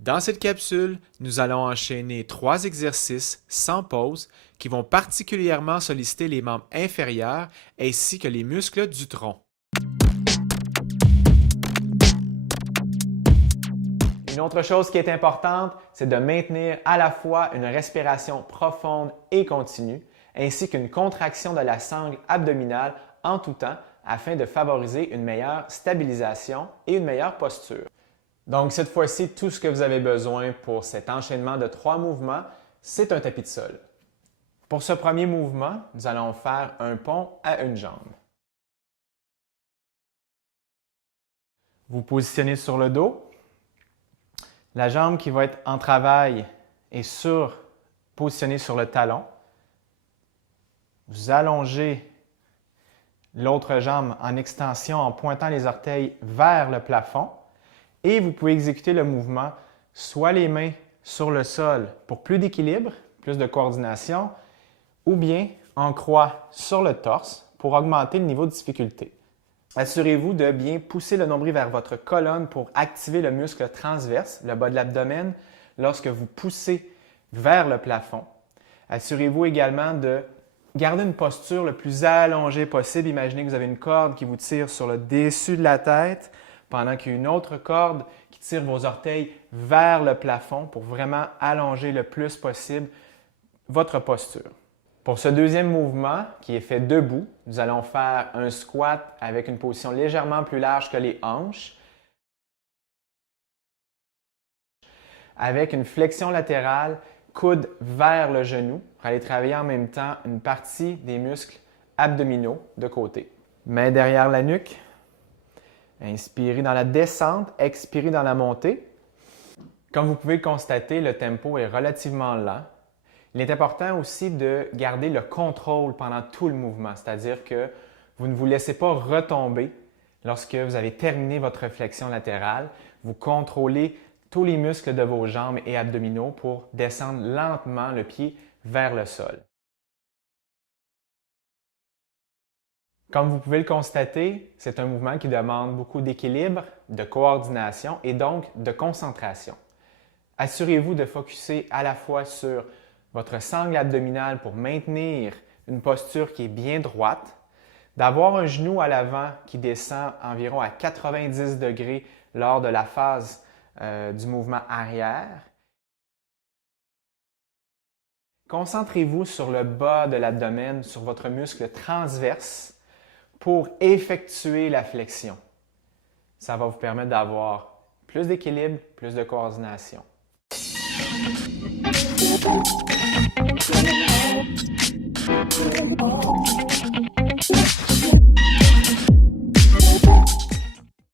Dans cette capsule, nous allons enchaîner 3 exercices sans pause qui vont particulièrement solliciter les membres inférieurs ainsi que les muscles du tronc. Une autre chose qui est importante, c'est de maintenir à la fois une respiration profonde et continue, ainsi qu'une contraction de la sangle abdominale en tout temps afin de favoriser une meilleure stabilisation et une meilleure posture. Donc cette fois-ci, tout ce que vous avez besoin pour cet enchaînement de 3 mouvements, c'est un tapis de sol. Pour ce premier mouvement, nous allons faire un pont à une jambe. Vous positionnez sur le dos. La jambe qui va être en travail est positionnée sur le talon. Vous allongez l'autre jambe en extension en pointant les orteils vers le plafond et vous pouvez exécuter le mouvement soit les mains sur le sol pour plus d'équilibre, plus de coordination, ou bien en croix sur le torse pour augmenter le niveau de difficulté. Assurez-vous de bien pousser le nombril vers votre colonne pour activer le muscle transverse, le bas de l'abdomen, lorsque vous poussez vers le plafond. Assurez-vous également de garder une posture le plus allongée possible. Imaginez que vous avez une corde qui vous tire sur le dessus de la tête, pendant qu'il y a une autre corde qui tire vos orteils vers le plafond pour vraiment allonger le plus possible votre posture. Pour ce deuxième mouvement, qui est fait debout, nous allons faire un squat avec une position légèrement plus large que les hanches, avec une flexion latérale, coude vers le genou, pour aller travailler en même temps une partie des muscles abdominaux de côté. Main derrière la nuque, inspirez dans la descente, expirez dans la montée. Comme vous pouvez le constater, le tempo est relativement lent. Il est important aussi de garder le contrôle pendant tout le mouvement, c'est-à-dire que vous ne vous laissez pas retomber lorsque vous avez terminé votre flexion latérale. Vous contrôlez tous les muscles de vos jambes et abdominaux pour descendre lentement le pied vers le sol. Comme vous pouvez le constater, c'est un mouvement qui demande beaucoup d'équilibre, de coordination et donc de concentration. Assurez-vous de focusser à la fois sur votre sangle abdominale pour maintenir une posture qui est bien droite, d'avoir un genou à l'avant qui descend environ à 90 degrés lors de la phase du mouvement arrière. Concentrez-vous sur le bas de l'abdomen, sur votre muscle transverse pour effectuer la flexion. Ça va vous permettre d'avoir plus d'équilibre, plus de coordination.